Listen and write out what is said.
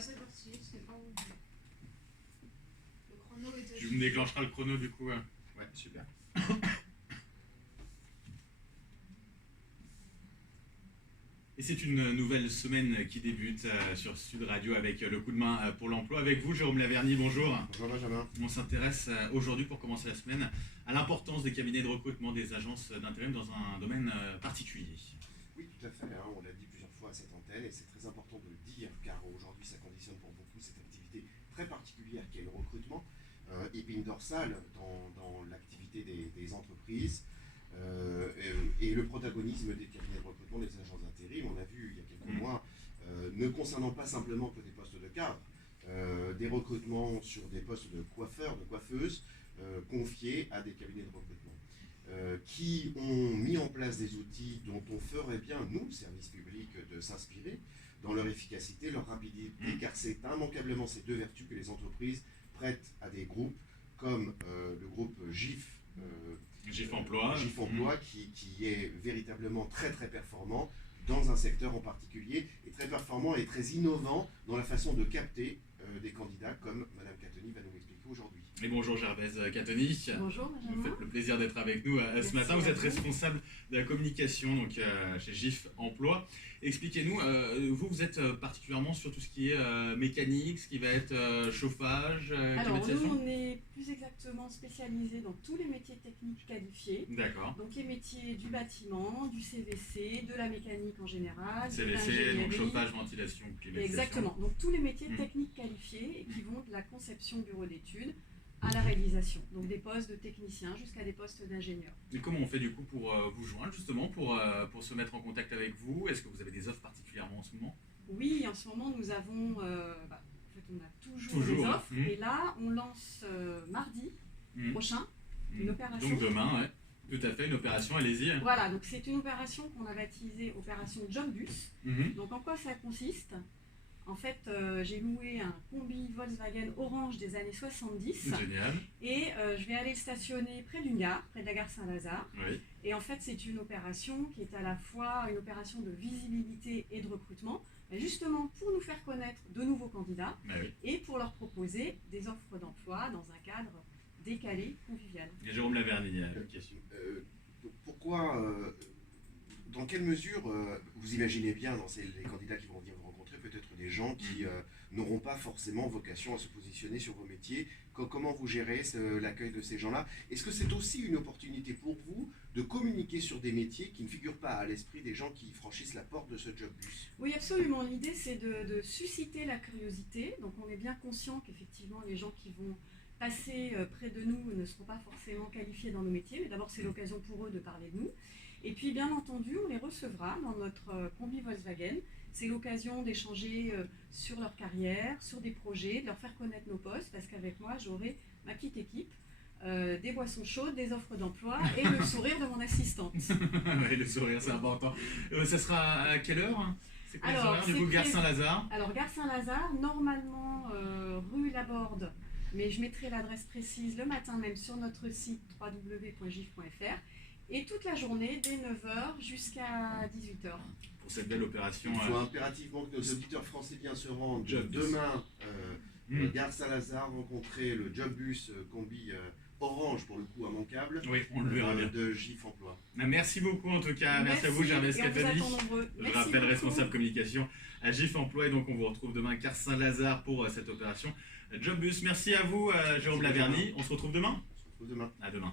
c'est parti, c'est quand vous voulez. Le chrono est Tu me déclencheras le chrono du coup. Ouais, super. Et c'est une nouvelle semaine qui débute sur Sud Radio avec le coup de main pour l'emploi. Avec vous, Jérôme Laverny, bonjour. Bonjour Benjamin. On s'intéresse aujourd'hui, pour commencer la semaine, à l'importance des cabinets de recrutement, des agences d'intérim dans un domaine particulier. Oui, tout à fait, hein, on l'a dit plusieurs fois à cette antenne et c'est très important de le dire car aujourd'hui ça conditionne pour beaucoup cette activité très particulière qui est le recrutement, épine dorsale dans l'activité des entreprises. Et le protagonisme des cabinets de recrutement, des agences d'intérim, on a vu il y a quelques mois, ne concernant pas simplement que des postes de cadre, des recrutements sur des postes de coiffeurs, de coiffeuses, confiés à des cabinets de recrutement, qui ont mis en place des outils dont on ferait bien, nous, service public, de s'inspirer dans leur efficacité, leur rapidité, car c'est immanquablement ces deux vertus que les entreprises prêtent à des groupes comme le groupe GIF, GIF Emploi, qui est véritablement très très performant dans un secteur en particulier, et très performant et très innovant dans la façon de capter des candidats comme Madame Catoni va nous l'expliquer aujourd'hui. Et bonjour Gervaise Catoni. Bonjour Benjamin. Vous faites le plaisir d'être avec nous ce matin. Vous êtes responsable de la communication donc, chez GIF Emploi. Expliquez-nous, vous êtes particulièrement sur tout ce qui est mécanique, ce qui va être chauffage, Alors climatisation. nous on est plus exactement spécialisé dans tous les métiers techniques qualifiés. D'accord. Donc les métiers du bâtiment, du CVC, de la mécanique en général, de CVC, donc l'ingénierie. chauffage, ventilation, climatisation. Exactement, donc tous les métiers techniques qualifiés et qui vont de la conception bureau d'études à la réalisation. Donc des postes de techniciens jusqu'à des postes d'ingénieurs. Et comment on fait du coup pour vous joindre justement, pour se mettre en contact avec vous? Est-ce que vous avez des offres particulièrement en ce moment? Oui, en ce moment nous avons, en fait on a toujours des Toujours, offres et là on lance mardi prochain une opération. Donc demain, ouais. Tout à fait, une opération, allez-y. Voilà, donc c'est une opération qu'on a baptisée opération Jobbus. Donc en quoi ça consiste? En fait, j'ai loué un combi Volkswagen orange des années 70 Génial. et je vais aller le stationner près d'une gare, près de la gare Saint-Lazare. Oui. Et en fait, c'est une opération qui est à la fois une opération de visibilité et de recrutement, mais justement pour nous faire connaître de nouveaux candidats Oui. et pour leur proposer des offres d'emploi dans un cadre décalé, convivial. Et Jérôme Laverny, une question. Donc pourquoi, dans quelle mesure vous imaginez bien dans les candidats qui vont venir vous rencontrer, peut-être des gens qui n'auront pas forcément vocation à se positionner sur vos métiers, comment vous gérez l'accueil de ces gens-là? Est-ce que c'est aussi une opportunité pour vous de communiquer sur des métiers qui ne figurent pas à l'esprit des gens qui franchissent la porte de ce Jobbus? Oui, absolument. L'idée, c'est de susciter la curiosité. Donc, on est bien conscient qu'effectivement, les gens qui vont passer près de nous ne seront pas forcément qualifiés dans nos métiers, mais d'abord, c'est l'occasion pour eux de parler de nous. Et puis, bien entendu, on les recevra dans notre combi Volkswagen. C'est l'occasion d'échanger sur leur carrière, sur des projets, de leur faire connaître nos postes, parce qu'avec moi, j'aurai ma petite équipe, des boissons chaudes, des offres d'emploi et le sourire de mon assistante. Oui, le sourire, c'est important. Ça sera à quelle heure? C'est quoi les horaires du coup, gare Saint-Lazare? Alors, gare Saint-Lazare, normalement rue Laborde, mais je mettrai l'adresse précise le matin même sur notre site www.gif.fr et toute la journée dès 9h jusqu'à 18h. Pour cette belle opération. Il faut impérativement que nos auditeurs franciliens se rendent Jobbus. Demain, gare Saint-Lazare, rencontrer le Jobbus combi orange, pour le coup immanquable, Oui, on le verra bien. de GIF Emploi. Merci beaucoup en tout cas. Merci à vous, Gervaise Catoni. Je rappelle responsable communication à GIF Emploi. Et donc on vous retrouve demain gare Saint-Lazare pour cette opération Jobbus. Merci à vous, Jérôme Laverny. On se retrouve demain. On se retrouve demain. À demain.